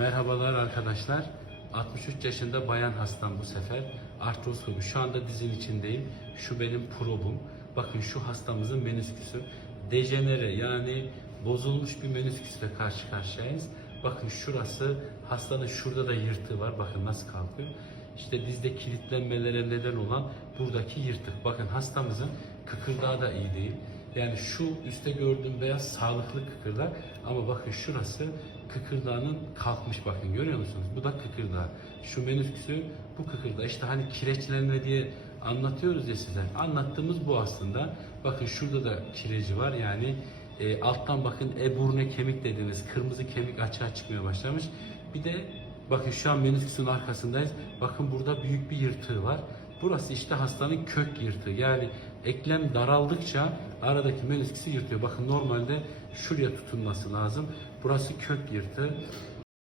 Merhabalar arkadaşlar. 63 yaşında bayan hastam bu sefer. Artroskopi. Şu anda dizin içindeyim. Şu benim probum. Bakın şu hastamızın menüsküsü. Dejenere yani bozulmuş bir menüsküsle karşı karşıyayız. Bakın şurası hastanın şurada da yırtığı var. Bakın nasıl kalkıyor. İşte dizde kilitlenmelere neden olan buradaki yırtık. Bakın hastamızın kıkırdağı da iyi değil. Yani şu üstte gördüğüm beyaz sağlıklı kıkırdak ama bakın şurası kıkırdağının kalkmış bakın görüyor musunuz? Bu da kıkırdağı. Şu menüsküsü bu kıkırdağı. İşte hani kireçlenme diye anlatıyoruz ya size. Anlattığımız bu aslında. Bakın şurada da kireci var yani e, alttan bakın eburne kemik dediğimiz kırmızı kemik açığa çıkmaya başlamış. Bir de bakın şu an menüsküsün arkasındayız. Bakın burada büyük bir yırtığı var. Burası işte hastanın kök yırtığı. Yani eklem daraldıkça aradaki menüsküsü yırtıyor. Bakın normalde şuraya tutunması lazım. Burası kök yırtığı.